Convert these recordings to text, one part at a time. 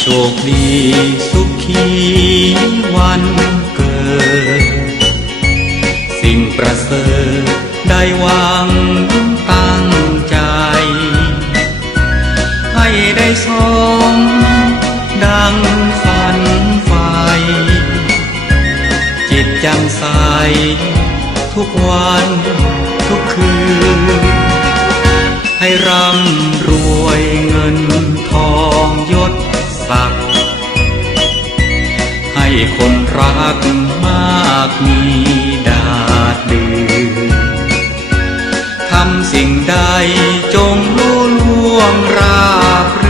โชคดีสุขีวันเกิด สิ่งประเสริฐได้วางตั้งใจ ให้ได้สมดังฝันไฟจิตจังใสทุกวันทุกคืน ให้ร่ำรวยเงินทองัก ให้คนรักมากมีดาดดื่นทำสิ่งใดจงรู้ล่วงราบ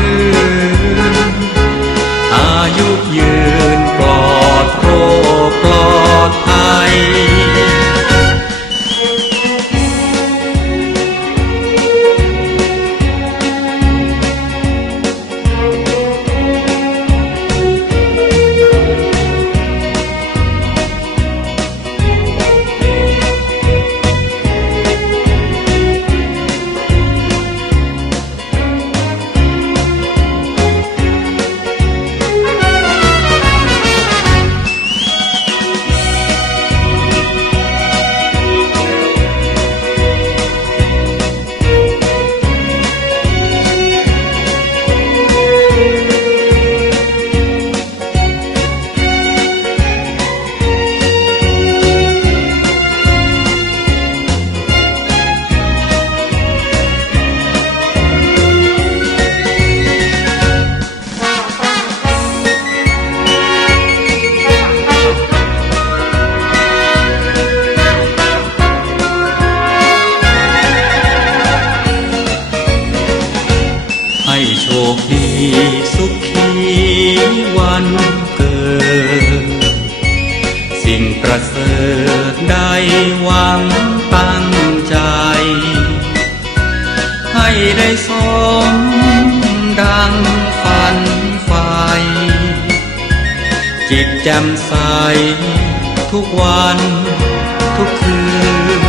จิตแจ่มใส ทุกวัน ทุกคืน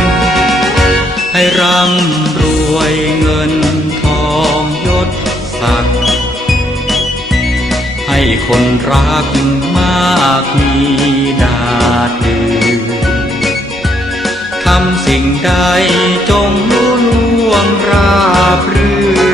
ให้ร่ำรวยเงินทองยศศักดิ์ให้คนรักมากมีดาดือทำสิ่งใดจงรุ่งร่วงราบรื่น